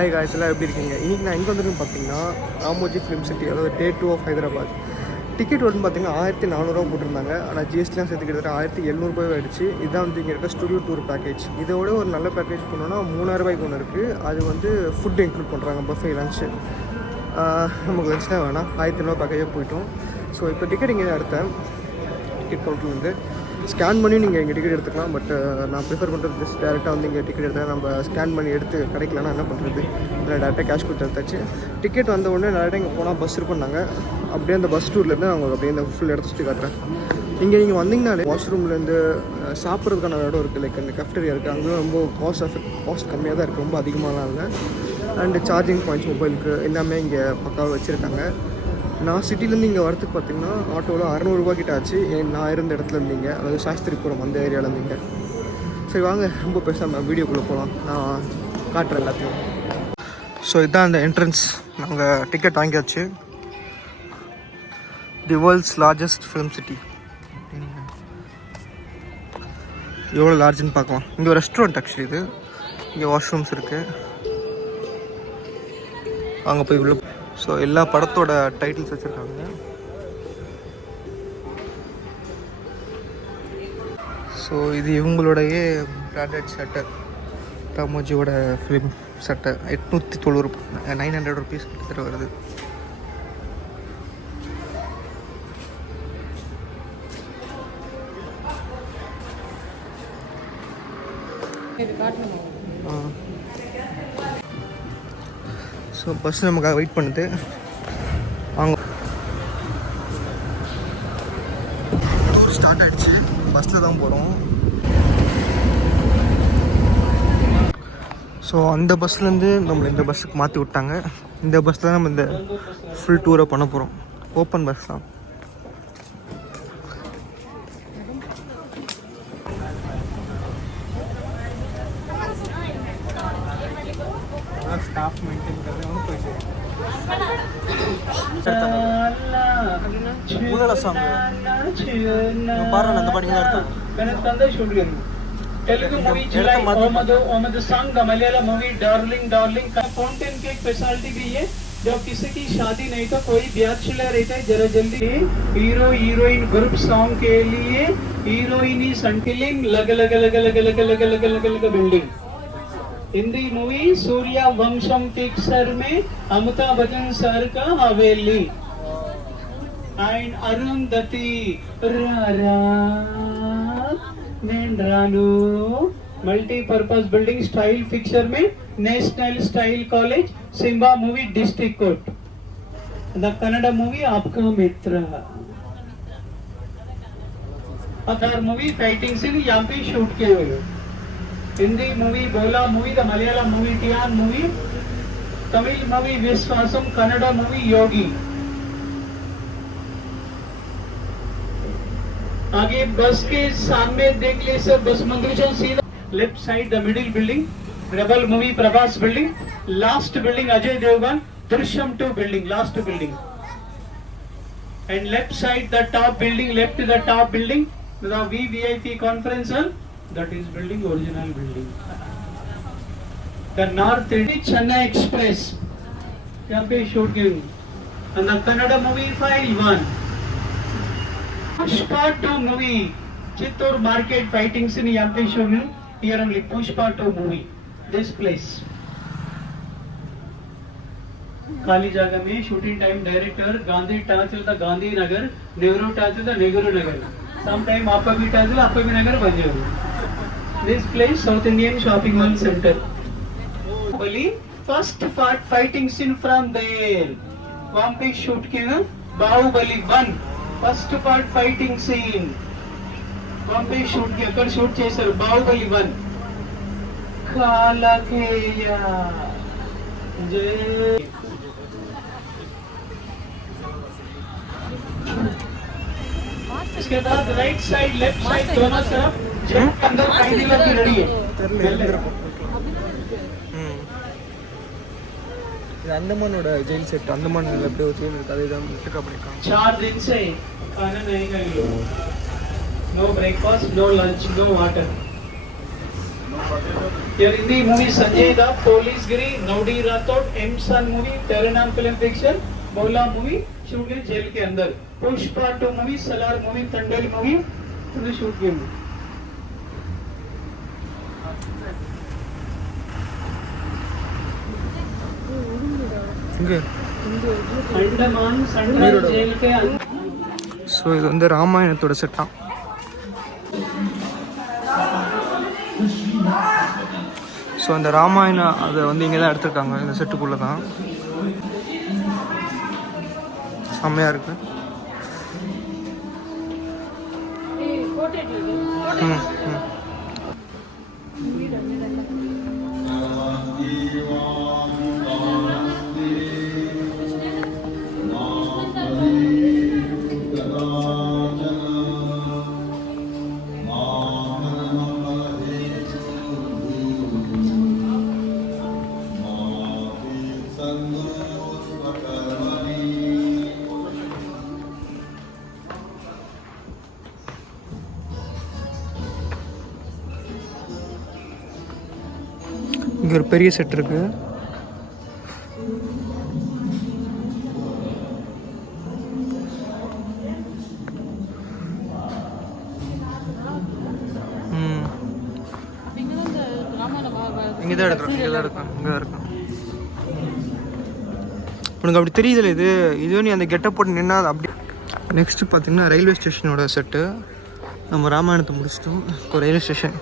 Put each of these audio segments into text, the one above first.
Hi guys எல்லாம் எப்படி இருக்கீங்க? இன்றைக்கி நான் எங்கே வந்துருக்குன்னு பார்த்தீங்கன்னா ராமோஜி ஃபிலிம் சிட்டி, அதாவது டே 2 ஆஃப் ஹைதராபாத். டிக்கெட் வந்து பார்த்தீங்கன்னா 1400 போட்டிருந்தாங்க. ஆனால் ஜிஎஸ்டிலாம் சேர்த்து கிட்டத்தட்ட 1700 ஆகிடுச்சு. இதுதான் வந்து இங்கே இருக்க ஸ்டுடியோ டூர் பேக்கேஜ். இதோட ஒரு நல்ல பேக்கேஜ் போனோன்னா 3000 ஒன்று இருக்குது. அது வந்து ஃபுட்டு இன்க்ளூட் பண்ணுறாங்க, பஃபே லஞ்சு. நமக்கு லஞ்ச் தான் வேணாம், 1500 பேக்கேஜாக போயிட்டோம். ஸோ இப்போ டிக்கெட் இங்கே எடுத்தேன். டிக்கெட் கவுண்டர் வந்து ஸ்கேன் பண்ணி நீங்கள் இங்கே டிக்கெட் எடுத்துக்கலாம். பட் நான் ப்ரிஃபர் பண்ணுறது ஜஸ்ட் டேரெக்டாக வந்து இங்கே டிக்கெட் எடுத்தால் நம்ம ஸ்கேன் பண்ணி எடுத்து கிடைக்கலன்னா என்ன பண்ணுறது, இல்லை டேரெக்டாக கேஷ் கொடுத்து எடுத்தாச்சு. டிக்கெட் வந்த உடனே டேரெக்டாக இங்கே போனால் பஸ் இருக்குன்னாங்க. அப்படியே அந்த பஸ் டூர்லேருந்து அவங்க அப்படியே இந்த ஃபுல் இடத்த சுற்றி காட்டுறேன். இங்கே நீங்கள் வந்தீங்கனாலே வாஷ்ரூம்லேருந்து சாப்பிட்றதுக்கான இடம் இருக்குது, லைக் அந்த கஃப்டேரியா இருக்குது. அங்கேயும் ரொம்ப காஸ்ட் கம்மியாக தான் இருக்குது, ரொம்ப அதிகமாகலாம் இல்லை. அண்டு சார்ஜிங் பாயிண்ட்ஸ் மொபைலுக்கு எல்லாமே இங்கே பக்காவாக வச்சுருக்காங்க. நான் சிட்டிலேருந்து இங்கே வரத்துக்கு பார்த்தீங்கன்னா ஆட்டோவில் 600 கிட்ட ஆச்சு. நான் இருந்த இடத்துல இருந்தீங்க, அதாவது சாஸ்திரிபுரம் அந்த ஏரியாவில் இருந்தீங்க. சரி வாங்க, ரொம்ப பேசாமல் வீடியோக்குள்ளே போகலாம், நான் காட்டுறேன் எல்லாத்தையும். ஸோ இதுதான் அந்த என்ட்ரன்ஸ். நாங்கள் டிக்கெட் வாங்கியாச்சு. தி வேர்ல்ட்ஸ் லார்ஜஸ்ட் ஃபிலிம் சிட்டி. எவ்வளோ லார்ஜ்னு பார்க்கலாம். இங்கே ஒரு ரெஸ்டாரண்ட் ஆக்சுவலி இது. இங்கே வாஷ்ரூம்ஸ் இருக்குது. அங்கே போய் உள்ள. ஸோ எல்லா படத்தோட டைட்டில்ஸ் வச்சுருக்காங்க. ஸோ இது இவங்களுடைய பிராண்டட் சட்டை, ராமோஜியோட ஃபிலிம் சட்டை. 890 900 ருபீஸ் கிட்டத்தட்ட வருது. ஸோ பஸ் நமக்காக வெயிட் பண்ணுது. அவங்க டூர் ஸ்டார்ட் ஆகிடுச்சு. பஸ்ஸில் தான் போகிறோம். ஸோ அந்த பஸ்லேருந்து நம்மளை இந்த பஸ்ஸுக்கு மாற்றி விட்டாங்க. இந்த பஸ் தான் நம்ம இந்த ஃபுல் டூரை பண்ண போகிறோம். ஓப்பன் பஸ் தான். स्टाफ मेंटेन कर रहे हैं पैसे ಮೂಲ ಸಾಂಗ್ ಪಾರಣ ಅಂತ ಪಾಡಿನ ಅರ್ಥ ಕನ್ನಡ ಶೂಟ್ ಗೆ ತೆಲುಗು ಮೂವಿ जुलाई ओमद संग मलयालम मूवी डार्लिंग का फाउंटेन केक स्पेशलिटी भी है. जब किसी की शादी नहीं तो कोई बैचलर रहता है, जरा जल्दी हीरो हीरोइन ग्रुप सॉन्ग के लिए हीरोइन ही संटिलिंग लग लग लग लग लग लग लग लग लग building. Hindi movie Sooryavansham picture में अमिताभ बच्चन सर का हवेली and Arundhati multipurpose building style picture में national style college Simmba movie district court. The Kannada movie आपका मित्र. अदर मूवी फाइटिंग सीन यहाँ पे शूट किए हुए. हिंदी मूवी बोला movie, the Malayalam movie Tiyaan movie, Tamil movie Viswasam, Kannada movie Yogi. आगे बस के सामने देख ले सर, बस मंदिर सीधा left side the middle building Rebel movie Prabhas building. Last building Ajay Devgan Drishyam 2 building last building. And left side the top building, left the top building the VVIP conference hall. That is building, original building. The North Indian Chennai Express यहाँ पे shoot की. And the Kannada movie File 1. Pushpa 2 movie Chittoor market fighting scene यहाँ पे shoot की. Here only Pushpa 2 movie. This place. खाली जगह में shooting time director Gandhi टाचल द गांधी नगर, नेहरू टाचल the Nehru Nagar. Some time आपका भी टाचल आपका भी नगर बन जाएगा. This place South Indian shopping mall center. Bali first part fighting scene from there. वहाँ पे shoot किया ना Baahubali 1 first part fighting scene. वहाँ पे shoot किया, कर shoot चेसर बाहुबली 1. काला केया जय. इसके बाद राइट साइड लेफ्ट साइड दोनों तरफ अंदर काइंडली भी रेडी है. இது अंडमान जेल सेट. अंडमान எப்படி ஒரு ஜெயில் இருக்கு, அதே தான் பிக்கப் பண்ணிருக்காங்க. 4 दिन से खाना नहीं खाई. No breakfast, no lunch, no water. Here in the movie Sanjay Dutt, Police Giri, Naudi Rathod, M Sun movie, Terranam film fiction, Bola movie, shoot in jail के अंदर. Pushpa 2 movie, Salar movie, Tandel movie, तो shoot के अंदर. Andaman central jail के अंदर. So இது வந்து ராமாயணத்தோட செட்டாம். So அந்த ராமாயணம் அதை வந்து இங்கே தான் எடுத்திருக்காங்க, இந்த செட்டுக்குள்ளே தான். செம்மையாக இருக்கு. இங்கே ஒரு பெரிய செட் இருக்குது. இங்கே தான் எடுக்கிறோம், இங்கே தான் இருக்கான், இங்கே தான் இருக்கான். உனக்கு அப்படி தெரியுதுல்ல, இது நீ அந்த கெட்டப் போட்டு நின்னா அது அப்படி. நெக்ஸ்ட்டு பார்த்தீங்கன்னா ரயில்வே ஸ்டேஷனோட செட்டு. நம்ம ராமாயணத்தை முடிச்சிட்டோம். இப்போ ரயில்வே ஸ்டேஷன்.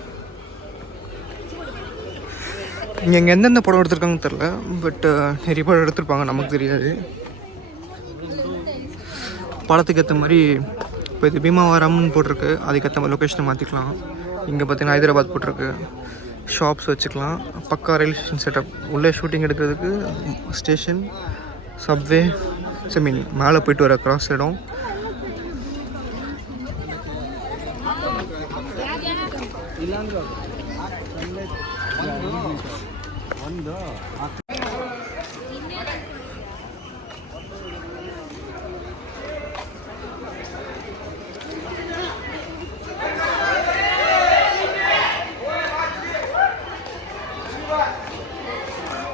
இங்கே எந்தெந்த படம் எடுத்திருக்காங்கன்னு தெரில, பட் நிறைய படம் எடுத்திருப்பாங்க, நமக்கு தெரியாது. படத்துக்கு ஏற்ற மாதிரி இப்போ இது பீமாவரம்னு போட்டிருக்கு, அதுக்கேற்ற மாதிரி லொக்கேஷனை மாற்றிக்கலாம். இங்கே பார்த்தீங்கன்னா ஹைதராபாத் போட்டிருக்கு. ஷாப்ஸ் வச்சுக்கலாம். பக்கா ரயில்வே ஸ்டேஷன் செட்டப். உள்ளே ஷூட்டிங் எடுக்கிறதுக்கு ஸ்டேஷன், சப்வே, மீன் மேலே போயிட்டு வர கிராஸ் இடம்.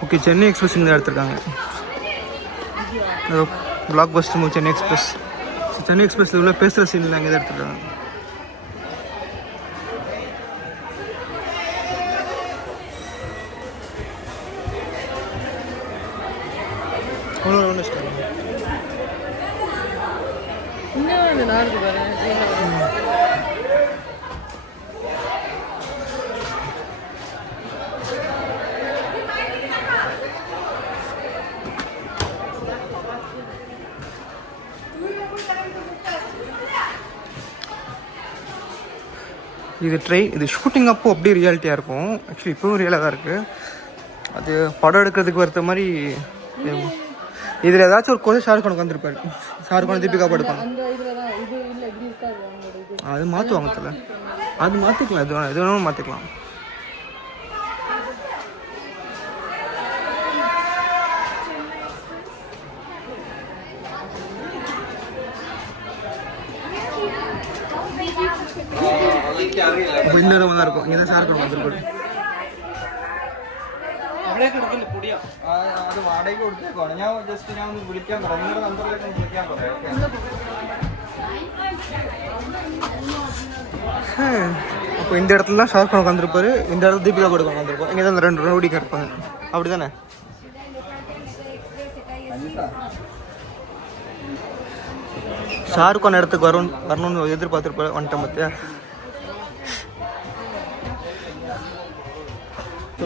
ஓகே, சென்னை எக்ஸ்பிரஸ் இங்கே எடுத்திருக்காங்க. Blockbuster movie Chennai express. Chennai எக்ஸ்பிரஸில் உள்ள பேசுகிற சீனில் அங்கே தான் எடுத்துருக்காங்க. இது ட்ரெயின். இது ஷூட்டிங் அப்போ அப்படியே ரியாலிட்டியாக இருக்கும். ஆக்சுவலி இப்போவும் ரியலாக தான் இருக்குது. அது படம் எடுக்கிறதுக்கு வரத்த மாதிரி. இதில் ஏதாச்சும் ஒரு கோயில் ஷாருக்கான் உட்காந்துருப்பாரு. ஷாருக்கான் தீபிகா படுப்பாங்க. அது மாற்றுவாங்க தல. அது மாற்றிக்கலாம், எது வேணாலும் மாற்றிக்கலாம். இந்த இடமா தான் இருக்கும். இங்கே தான் ஷாருக்கான் வந்துருப்பாரு. അത് വാടക കൊടുത്തേക്കാണ്. ഞാൻ ഒന്ന് വിളിക്കാൻ പറയാം. നിങ്ങളുടെ നമ്പറിലേക്ക് വിളിക്കാൻ പറയാം. அப்போ இந்த இடத்துல ஷாருக்கான் உட்காந்துருப்பாரு, இந்த இடத்துல தீபிகா கூட உட்காந்துருப்போம். இங்கே தான் 2 ரவுடிங்க இருப்பாங்க. அப்படி தானே? ஷாருக்கான் இடத்துக்கு வரணும்னு எதிர்பார்த்துருப்பாரு. வந்துட்டேன் பார்த்தியா?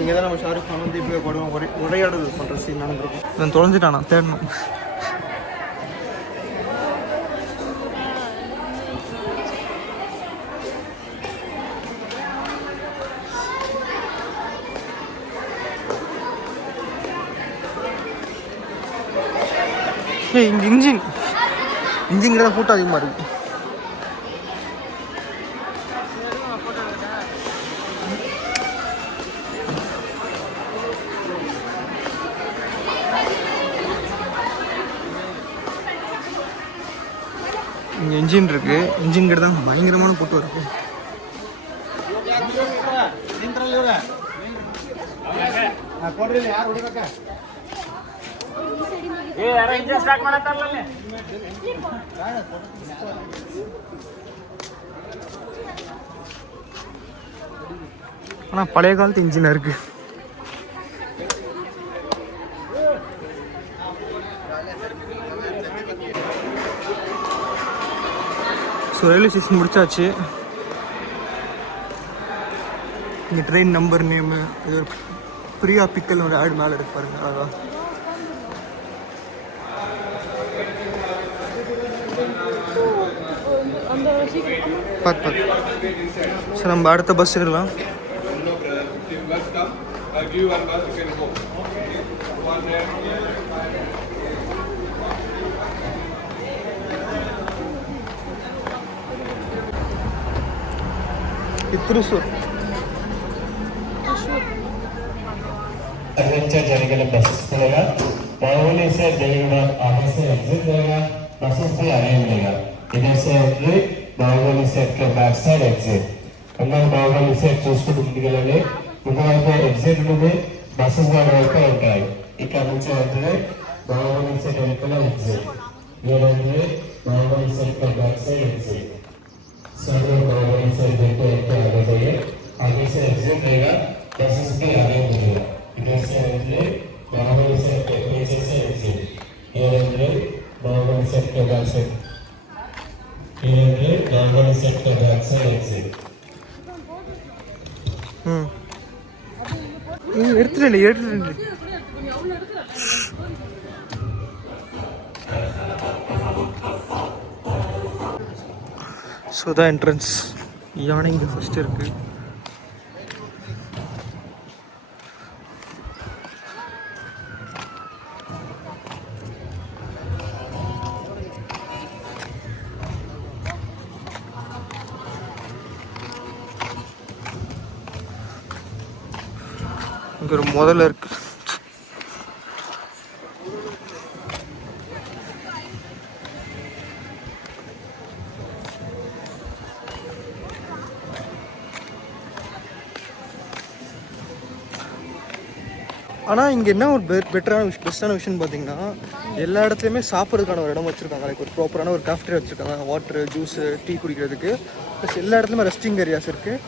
இங்கே தான் நம்ம ஷாருக்கான் வந்து இப்போ படம் உரையாடல் பண்ணுற சீன் நடந்திருக்கும். நான் தொலைஞ்சிட்டானா தேடணும். இங்கே இன்ஜின் தான் கூட்டம் அதிகமாக இருக்குது. இங்கே இன்ஜின் இருக்குது. இன்ஜின் கிட்ட தான் பயங்கரமான கூட்டம் இருக்குது. ஆனால் பழைய காலத்து இன்ஜினாக இருக்குது. ஸோ ரயில்வே ஸ்டேஷன் முடிச்சாச்சு. இங்கே ட்ரெயின் நம்பர் நேமு இது ஒரு பிரியா பிக்கல்னோட ஆடு மேலே இருக்கு பாருங்க. அதான் பார்த்து ஸோ நம்ம அடுத்த பஸ் இருக்கலாம். திருசூர் जाने बसेस मिलेगा, बाहुली से देवगढ़ आगे से एग्जिट रहेगा, बसेस भी आगे मिलेगा. इधर से एंट्री, बाहुली सेट के बैक साइड एग्जिट. अंदर बाहुली सेट చూసుకుంటూ ముందుకెళ్ళండి. ముందువైపు ఎగ్జిట్ నుండి బస్సెస్ వైపు ఉంటాయి. ఇక్కడ నుంచి అంటే బాहुली सेट వెనకాల ఎగ్జిట్. ఇదంటే బాहुली सेट के बैक साइड एग्जिट. सदर बाहुली सेट देखो एक आगे जाइए. आगे से एग्जिट रहेगा, बसेस भी आगे मिलेगा. इधर से एंट्री, बाहुली सेट के पीछे से एग्जिट. ये एंट्री, बाहुली सेट के बैक साइड. ये एंट्री, बाहुली सेट के बैक साइड एग्जिट. எடுத்துட்டு ஸோ தான் என்ட்ரன்ஸ். யானை இங்கே ஃபஸ்ட்டு இருக்குது. இங்கே ஒரு முதல்ல இருக்கு. ஆனால் இங்கே என்ன ஒரு பெஸ்ட்டான விஷயம்னு பார்த்தீங்கன்னா, எல்லா இடத்துலையுமே சாப்பிட்றதுக்கான ஒரு இடம் வச்சுருக்காங்க. லைக் ஒரு ப்ராப்பரான ஒரு கேஃப்டேரியா வச்சுருக்காங்க. வாட்ரு, ஜூஸு, டீ குடிக்கிறதுக்கு. ப்ளஸ் எல்லா இடத்துலையுமே ரெஸ்டிங் ஏரியாஸ் இருக்குது.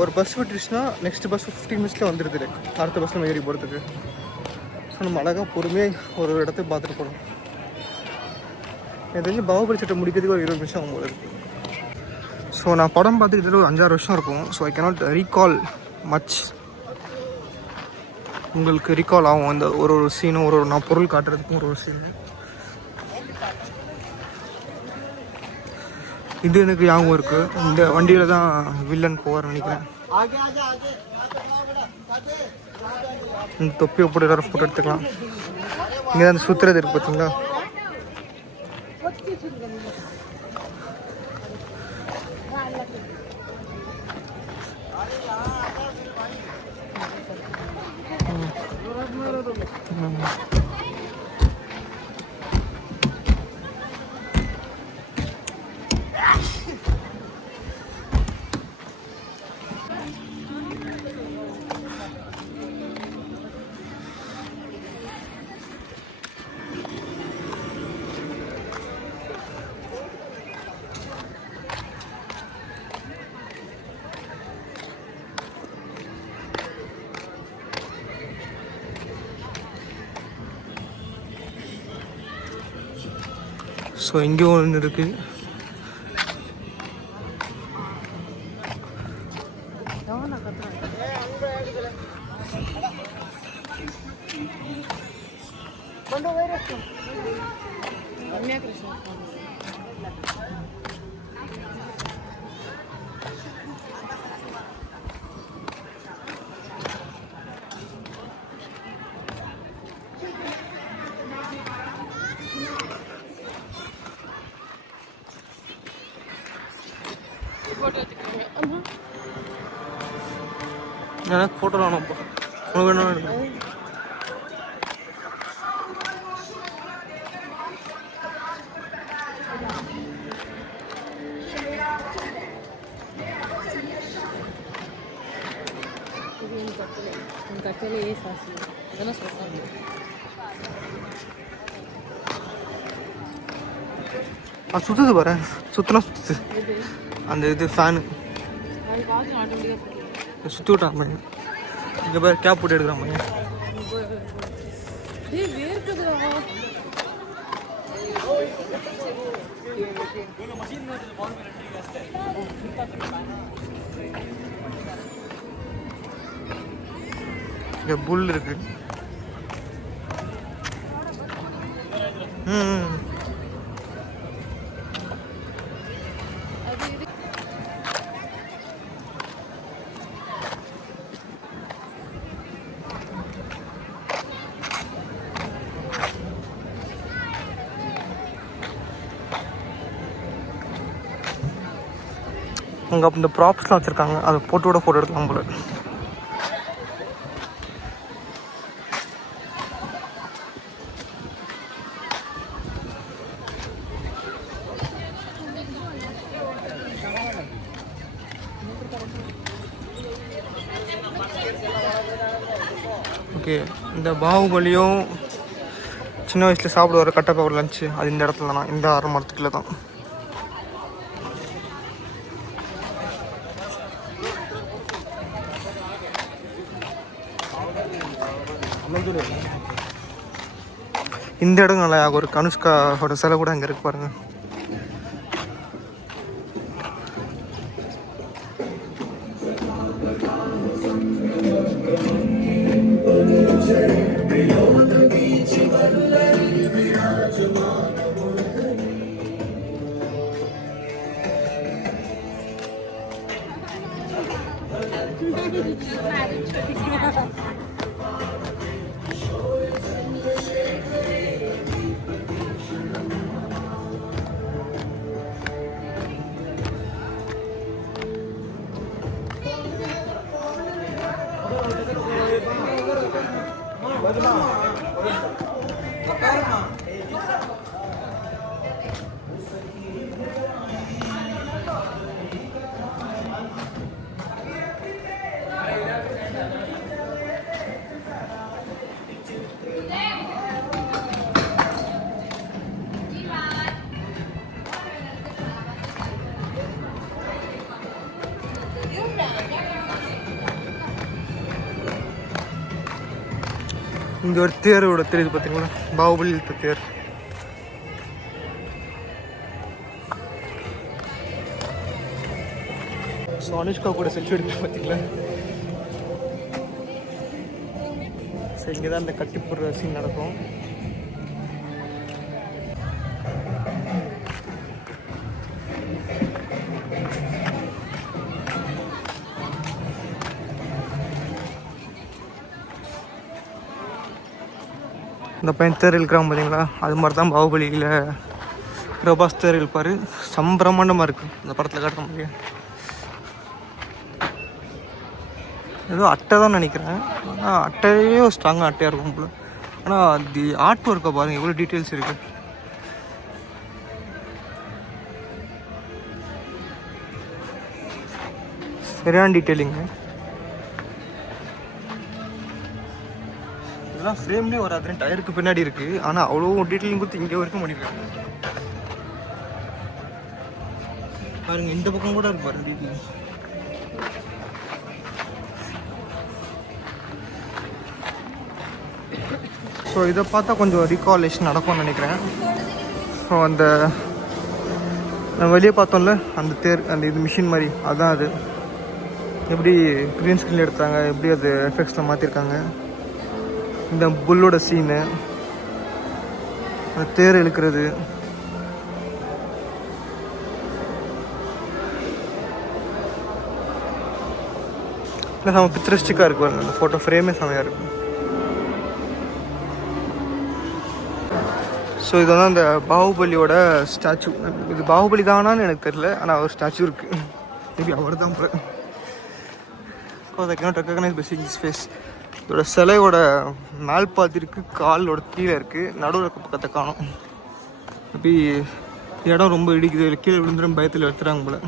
ஒரு பஸ் விட்டுருச்சுன்னா நெக்ஸ்ட் பஸ் 15 மினிட்ஸில் வந்துடுது. லைக் அடுத்த பஸ்ஸில் ஏறி போகிறதுக்கு. ஸோ நம்ம அழகாக பொறுமையாக ஒரு இடத்த பார்த்துட்டு போகணும். எனக்கு தெரிஞ்சு பாகுபலி சட்டை முடிக்கிறதுக்கு ஒரு 20 நிமிஷம் ஆகும் போல இருக்குது. ஸோ நான் படம் பார்த்துக்கிட்டு ஒரு 5-6 வருஷம் இருக்கும். So I cannot recall much. உங்களுக்கு ரீகால் ஆகும் அந்த ஒரு சீனும் ஒரு நான் பொருள் காட்டுறதுக்கும் ஒரு சீனு. இது எனக்கு ஞாபகம் இருக்குது. இந்த வண்டியில் தான் வில்லன் போவார் நினைக்கிறேன். இந்த தொப்பி போட்டு எல்லாரும் ஃபோட்டோ எடுத்துக்கலாம். இங்கே தான் சுற்றுறது இருக்குது பார்த்தீங்களா. ஸோ இங்கே ஒன்று இருக்குது. எனக்கு ஃபோட்டோ வேணும்ப்பா. உனக்கு என்ன வேணும்? என் கட்டளையே சாசி அதெல்லாம் சொல்கிறாங்க. அது சுற்றுது பாரு, சுற்றினா சுற்றுது அந்த இது ஃபேனு அது காற்று ஆட்டோமேட்டிக்காக சுற்றி விட்டான் பையன். இங்கே பாரு கேப் போட்டு எடுக்கிறான் பையன். வேர்க்குதுடா. இங்கே புல் இருக்கு. அங்கே இந்த ப்ராப்ஸ்லாம் வச்சுருக்காங்க, அதை போட்டோட ஃபோட்டோ எடுக்கலாம் போல. ஓகே, இந்த பாகுபலியும் சின்ன வயசில் சாப்பிடுவார் கட்டப்பா ஒரு லஞ்சு, அது இந்த இடத்துல தானா, இந்த ஆறு மரத்துக்குள்ள தான். இந்த இடம் நல்லா ஒரு கனுஷ்காவோட சிலை கூட அங்கே இருக்கு பாருங்க. இங்கே ஒரு தேரோட தெரியுது பார்த்தீங்களா, பாகுபலி இழுத்த தேர். ஸோ அனுஷ்கா கூட செல்ஃபி எடுத்து பார்த்தீங்களா. ஸோ இங்கே தான் இந்த கட்டி போடுற சீன் நடக்கும். இந்த பையன் தேர் இழுக்கிறான் பார்த்தீங்களா, அது மாதிரி தான் பாகுபலியில் பிரபாஸ் தேர் இழுப்பார். சம்பிரமாண்டமாக இருக்குது இந்த படத்தில் காட்டுற மாதிரி. ஏதோ அட்டை தான் நினைக்கிறேன், ஆனால் அட்டையே ஒரு ஸ்ட்ராங்காக அட்டையாக இருக்கும் போல. ஆனால் தி ஆர்ட் ஒர்க்கை பாருங்கள் எவ்வளோ டீட்டெயில்ஸ் இருக்குது. சரியான டீட்டெயிலிங்க. இதெல்லாம் ஃப்ரேம்லேயே வராது, டயருக்கு பின்னாடி இருக்குது, ஆனால் அவ்வளோ டீட்டெயிலிங் கொடுத்து இங்கே வரைக்கும் பண்ணியிருக்காங்க பாருங்க. இந்த பக்கம் கூட இருக்கு பாருங்க டீட்டெயிலிங். ஸோ இதை பார்த்தா கொஞ்சம் ரீகாலேஷன் நடக்கும்னு நினைக்கிறேன். ஸோ அந்த வெளியே பார்த்தோம்ல அந்த தேர், அந்த இது மிஷின் மாதிரி, அதுதான் அது. எப்படி க்ரீன் ஸ்க்ரீனில் எடுத்தாங்க, எப்படி அது எஃபெக்ட்ஸில் மாற்றிருக்காங்க. இந்த புல்லோட சீனு, அந்த தேர் இழுக்கிறது, இல்லை செம்ம பிக்சரிஸ்டிக்காக இருக்கு. அந்த ஃபோட்டோ ஃப்ரேமே செம்மையாக இருக்கும். ஸோ இது வந்து அந்த பாகுபலியோட ஸ்டாச்சு. இது பாகுபலி தானான்னு எனக்கு தெரியல, ஆனால் ஒரு ஸ்டாச்சு இருக்குது. மேபி அவர் தான் இப்போ recognise by seeing his face. இதோட சிலையோட மேல் பாதி இருக்குது, காலோட கீழே இருக்குது, நடுவில் இருக்க பக்கத்தை காணும். அப்படி இடம் ரொம்ப இடிக்குது, கீழே விழுந்துடும் பயத்தில் எடுத்துகிறாங்க போல.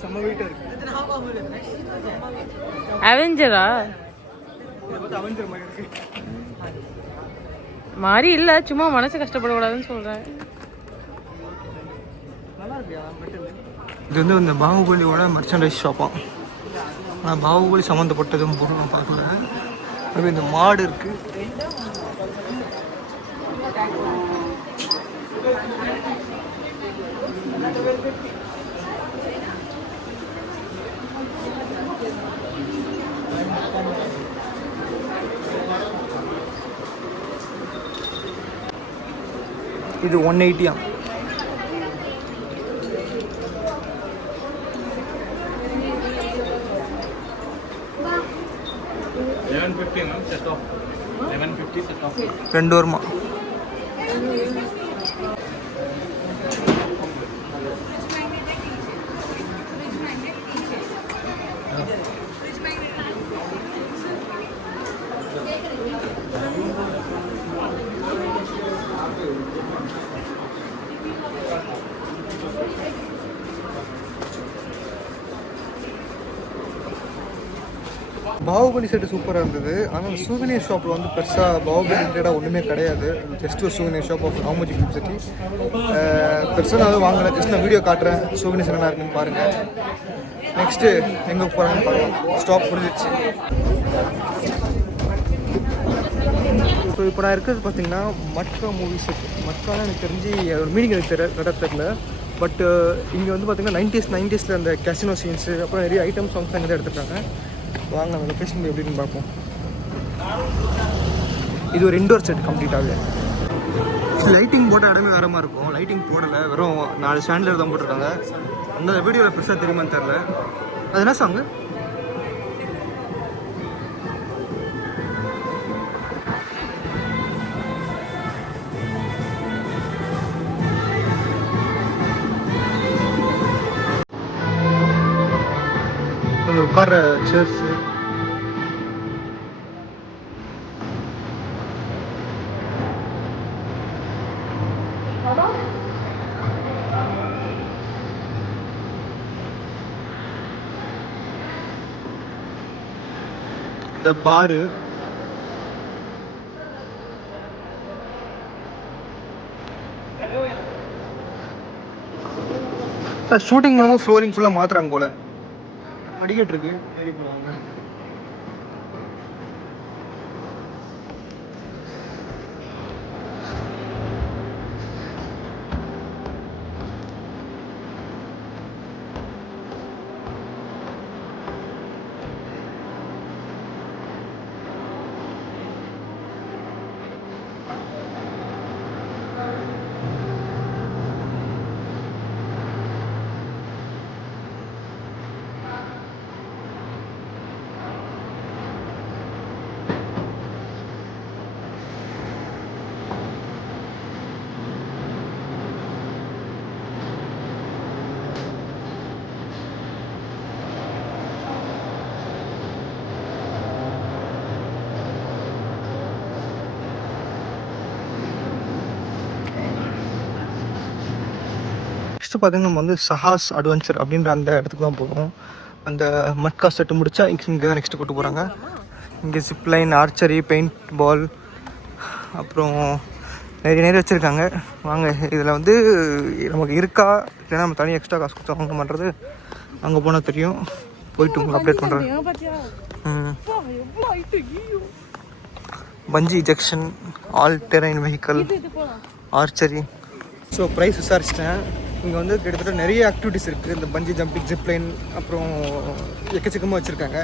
செம்ம வெயிட்டாக இருக்கு. அவெஞ்சரா இதை பார்த்து அவெஞ்சர் மாதிரி இருக்கு. மாதிரி இல்ல, சும்மா மனசு கஷ்டப்படக்கூடாதுன்னு சொல்றேன். நல்லா இருக்கியா மெட்டல்? இது வந்து இந்த பாகுபலியோட மர்ச்சன்டைஸ் ஷாப்பாக. ஆனால் பாகுபலி சம்மந்தப்பட்டதும் பொருள் நான் பார்க்கல. அது இந்த மாடு இருக்குது. இது 180. ரெண்டு வருமா? பாகுபலி செட்டு சூப்பராக இருந்தது. ஆனால் சூவனியர் ஷாப்பில் வந்து பெருசாக பாகுபலி ரிலேட்டடாக ஒன்றுமே கிடையாது. ஜஸ்ட் ஒரு souvenir shop of Ramoji film city. பெருசாக நான் வந்து வாங்கலை. ஜஸ்ட் நான் வீடியோ காட்டுறேன். சூவனியர்ஸ் என்ன இருக்குன்னு பாருங்கள். நெக்ஸ்ட்டு எங்கே போகிறாங்கன்னு பார்க்கலாம். ஸ்டாப் முடிஞ்சிடுச்சு. ஸோ இப்போ நான் இருக்கிறது பார்த்தீங்கன்னா மட்கா மூவி செட். மட்காலாம் எனக்கு தெரிஞ்சு அதோட மீனிங் எனக்கு தெரியல. பட் இங்கே வந்து பார்த்தீங்கன்னா 90s அந்த கேசினோ சீன்ஸு, அப்புறம் நிறைய ஐட்டம் சாங்ஸ் அங்கே தான் எடுத்துருக்காங்க. வாங்க அந்த லொக்கேஷன் எப்படின்னு பார்ப்போம். இது ஒரு இன்டோர் செட் கம்ப்ளீட்டாகவே. லைட்டிங் போட்ட இடமே வேற மாதிரி இருக்கும். லைட்டிங் போடலை, வெறும் 4 ஸ்டாண்டில் தான் போட்டிருக்காங்க. அந்த வீடியோவில் பெருசாக தெரியுமான்னு தெரில. அது என்ன சாங்கு? உட்கார சேர்ஸ். இந்த பாரு ஷூட்டிங் மூலமும் ஃப்ளோரிங் ஃபுல்லாக மாத்துறாங்க போல. அடிக்கட்டு இருக்கு. ஏறி போவாங்க. நெக்ஸ்ட்டு பார்த்தீங்கன்னா நம்ம வந்து சஹாஸ் அட்வென்ச்சர் அப்படின்ற அந்த இடத்துக்கு தான் போகிறோம். அந்த மட்கா செட்டு முடித்தா இங்கே தான் நெக்ஸ்ட்டு கூட்டு போகிறாங்க. இங்கே ஜிப்லைன், ஆர்ச்சரி, பெயிண்ட் பால், அப்புறம் நிறைய வச்சுருக்காங்க. வாங்க, இதில் வந்து நமக்கு இருக்கா இல்லைன்னா நம்ம தனி எக்ஸ்ட்ரா காசு கொடுத்தா வாங்க பண்ணுறது அங்கே போனால் தெரியும். போயிட்டு உங்களுக்கு அப்டேட் பண்ணுறேன். Bungee ejection, all terrain vehicle, archery. So price விசாரிச்சிட்டேன். இங்கே வந்து கிட்டத்தட்ட நிறைய ஆக்டிவிட்டிஸ் இருக்குது. இந்த பஞ்சி ஜம்பிங், ஜிப்லைன், அப்புறம் எக்கச்சக்கமாக வச்சுருக்காங்க.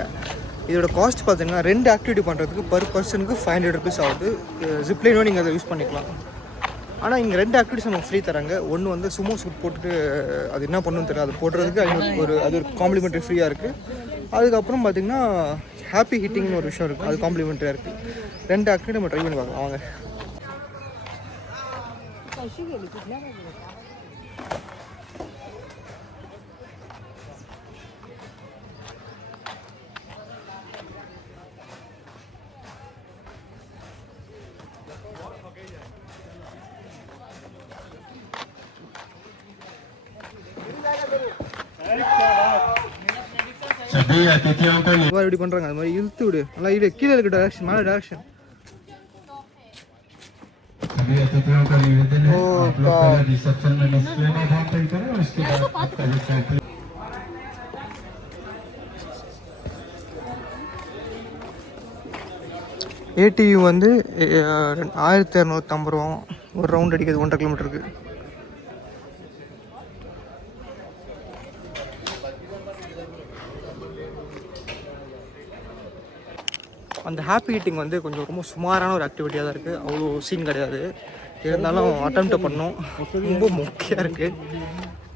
இதோட காஸ்ட் பார்த்தீங்கன்னா 2 ஆக்டிவிட்டி பண்ணுறதுக்கு பர் பர்சனுக்கு 500 ருபீஸ் ஆகுது. ஜிப்லைனும் நீங்கள் அதை யூஸ் பண்ணிக்கலாம். ஆனால் இங்கே 2 ஆக்டிவிட்டிஸ் நமக்கு ஃப்ரீ தராங்க. ஒன்று வந்து சுமோ சூட் போட்டுட்டு அது என்ன பண்ணணும்னு தெரியாது, அது போடுறதுக்கு அது ஒரு காம்ப்ளிமெண்ட்ரி ஃப்ரீயாக இருக்குது. அதுக்கப்புறம் பார்த்திங்கன்னா ஹாப்பி ஹிட்டிங்னு ஒரு விஷயம் இருக்குது, அது காம்ப்ளிமெண்ட்ரியாக இருக்குது. 2 ஆக்டிவிட்டி நம்ம ட்ரை பண்ணி பார்க்கலாம். வாங்க. सभी अतिथियों को இப்படி பண்ணுறாங்க, அது மாதிரி இழுத்து விடு, நல்லா இடு, கீழே இருக்க டேரக்ஷன், மேலே டேரக்ஷன். सभी अतिथियों का निवेदन है आप लोग पहले रिसेप्शन में डिस्प्ले में ध्यान करें और उसके बाद आपका रिसेप्शन ஏடிவி வந்து 1250 ரூபா ஒரு ரவுண்ட் அடிக்கிறது 1.5 கிலோமீட்டருக்கு. அந்த ஹாப்பி ஈட்டிங் வந்து கொஞ்சம் ரொம்ப சுமாரான ஒரு ஆக்டிவிட்டியாக தான் இருக்குது, அவ்வளோ சீன் கிடையாது. இருந்தாலும் அட்டெம்ப்ட் பண்ணோம், ரொம்ப முக்கியம் இருக்குது.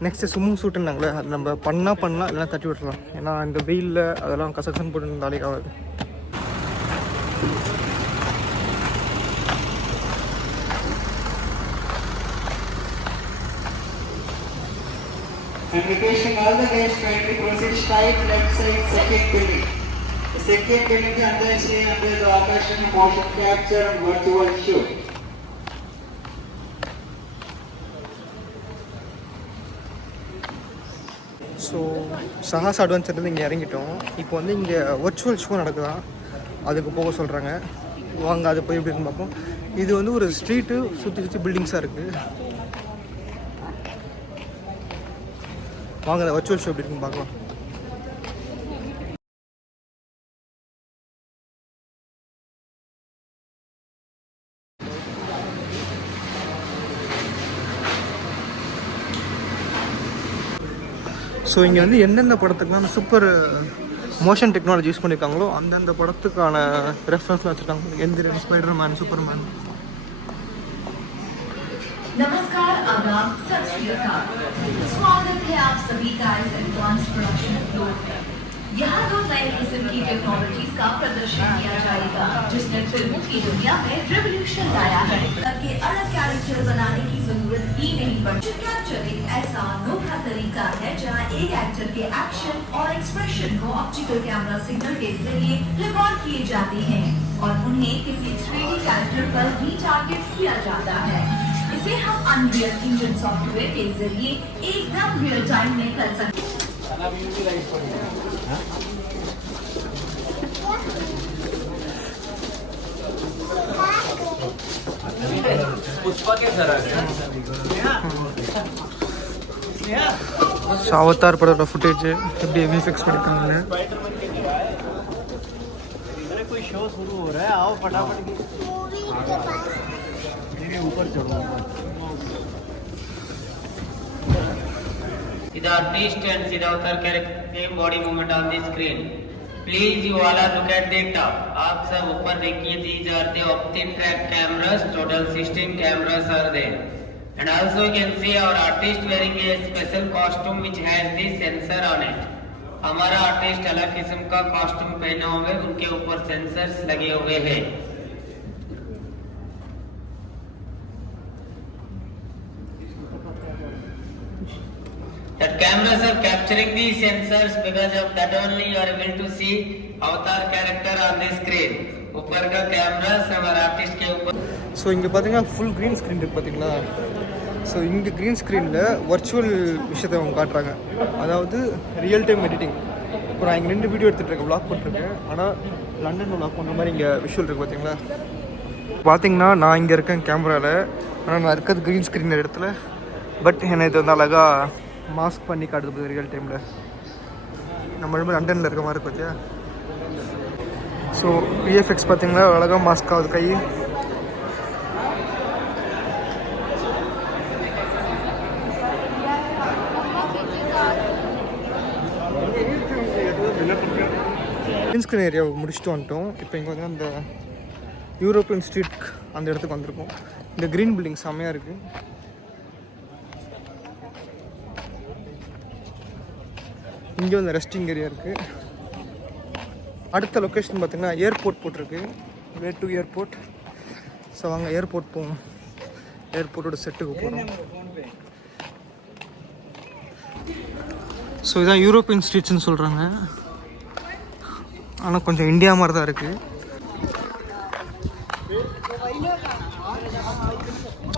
நெக்ஸ்ட்டு ஸ்விம்மிங் சூட்டுன்னாங்களே, அது நம்ம பண்ணலாம் இல்லைனா தட்டி விட்டுறலாம். ஏன்னா இந்த வெயிலில் அதெல்லாம் கசகசன் போட்டு நாளைக்கு ஆகாது. And requesting all the guests kindly proceed straight left side second building. The second building के अंदर से अंदर जो आकर्षण motion capture and virtual shoot. So Sahas அட்வென்ச்சர்லேருந்து இங்கே இறங்கிட்டோம். இப்போ வந்து இங்கே வர்ச்சுவல் ஷோ நடக்குதான், அதுக்கு போக சொல்கிறாங்க. வாங்க அது போய் எப்படி இருக்குன்னு பார்ப்போம். இது வந்து ஒரு ஸ்ட்ரீட்டு சுற்றி பில்டிங்ஸாக இருக்குது. வாங்க அந்த வர்ச்சுவல் ஷோ எப்படி இருக்குன்னு பார்க்கலாம். ஸோ இங்கே வந்து எந்தெந்த படத்துக்குலாம் சூப்பர் மோஷன் டெக்னாலஜி யூஸ் பண்ணியிருக்காங்களோ அந்தந்த படத்துக்கான ரெஃபரன்ஸ்லாம் வச்சுருக்காங்க. Enthiran, Spiderman, Superman. नमस्कार, आदाब, सत श्री अकाल। स्वागत है आप सभी का इस एडवांस प्रोडक्शन फ्लोर पर। यहाँ 2 नए किस्म की टेक्नोलॉजीज का प्रदर्शन किया जाएगा, जिसने फिल्मों की दुनिया में रेवोल्यूशन लाया है। के अलग कैरेक्टर बनाने की जरूरत ही नहीं पड़ती। कैप्चर एक ऐसा अनोखा तरीका है जहाँ एक एक्टर के एक्शन और एक्सप्रेशन को ऑप्टिकल कैमरा सिग्नल के जरिए रिकॉर्ड किए जाते हैं और उन्हें किसी 3D कैरेक्टर पर रीटारगेट किया जाता है। इसे हम अनरियल इंजन सॉफ्टवेयर के जरिए एकदम रियल टाइम में कर सकते हैं। அவதார் படத்தோட ஃபுட்டேஜ் எப்படி விஎஃப்எக்ஸ் பண்ணிருக்காங்க. कोई शो शुरू हो रहा है, आओ फटाफट ऊपर चढ़ो। See the artist and see the author character same body movement on the screen. Please you all are look at the top. आप सब ऊपर देखिए, these are the optic track cameras. Total 16 cameras are there. And also you can see our artist wearing a special costume which has the sensor on it. हमारा artist अलग किस्म का costume पहने हुए, उनके ऊपर सेंसर्स लगे हुए हैं. That cameras are capturing the sensors, because of that only you are able to see avatar character on the screen. ऊपर का कैमरास हमारा आर्टिस्ट के ऊपर. ஸோ இங்கே பார்த்தீங்கன்னா ஃபுல் க்ரீன் ஸ்க்ரீன் இருக்குது பார்த்தீங்களா. ஸோ இங்கே க்ரீன் ஸ்க்ரீனில் வர்ச்சுவல் விஷயத்தை அவங்க காட்டுறாங்க, அதாவது ரியல் டைம் எடிட்டிங். இப்போ நான் இங்கே நின்று வீடியோ எடுத்துகிட்டு இருக்கேன், வ்ளாக் பண்ணிருக்கேன். ஆனால் லண்டனில் வ்ளாக் பண்ணுற மாதிரி இங்கே விஷுவல் இருக்குது பார்த்தீங்களா. பார்த்தீங்கன்னா நான் இங்கே இருக்கேன் கேமராவில், ஆனால் நான் இருக்கிறது க்ரீன் ஸ்க்ரீன் இடத்துல. பட் என்னை இது வந்து அழகாக மாஸ்க் பண்ணி காட்டுது ரியல் டைமில். நம்ம ரொம்ப லண்டனில் இருக்க மாதிரி இருக்கு பார்த்தியா. ஸோ விஎஃப்எக்ஸ் பார்த்தீங்கன்னா அழகாக மாஸ்க் ஆகுது கை. க்ரீன் ஸ்க்ரீன் ஏரியாவை முடிச்சுட்டு வந்துட்டோம். இப்போ இங்கே வந்து அந்த யூரோப்பியன் ஸ்ட்ரீட் அந்த இடத்துக்கு வந்திருக்கோம். இந்த க்ரீன் பில்டிங் செம்மையாக இருக்குது. இங்கே வந்து ரெஸ்டிங் ஏரியா இருக்குது. அடுத்த லொக்கேஷன் பார்த்திங்கன்னா ஏர்போர்ட் போட்டிருக்கு, வே டு ஏர்போர்ட். ஸோ அங்கே ஏர்போர்ட் போவோம், ஏர்போர்ட்டோட செட்டுக்கு போகிறோம். ஸோ இதான் யூரோப்பியன் ஸ்ட்ரீட்ஸ்னு சொல்கிறாங்க, ஆனால் கொஞ்சம் இந்தியா மாதிரி தான் இருக்குது.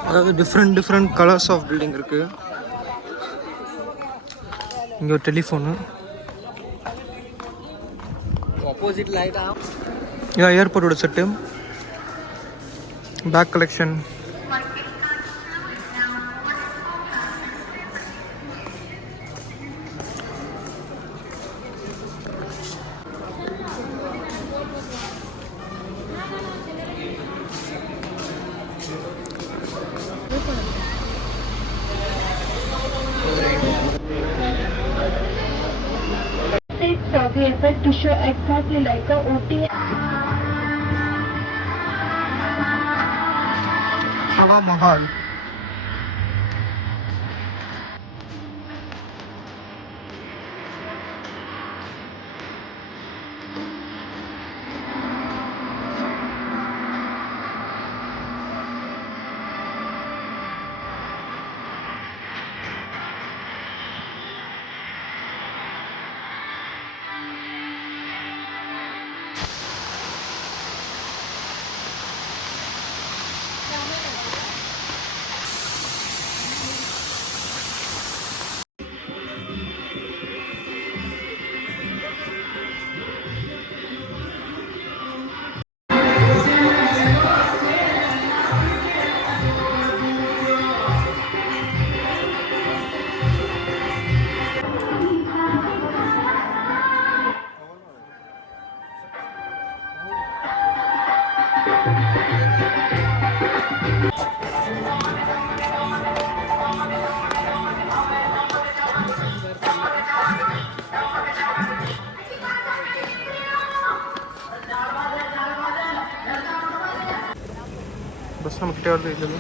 அதாவது டிஃப்ரெண்ட் கலர்ஸ் ஆஃப் பில்டிங் இருக்குது. இங்கே ஒரு டெலிஃபோனு, ऑपोजिट लाइट आओ இதான் ஏர்போர்ட்டோட set. Bag collection. The effect to show exactly like a OT. Hawa Mahal. Bus நம்ம கிட்டே வருது இல்லை.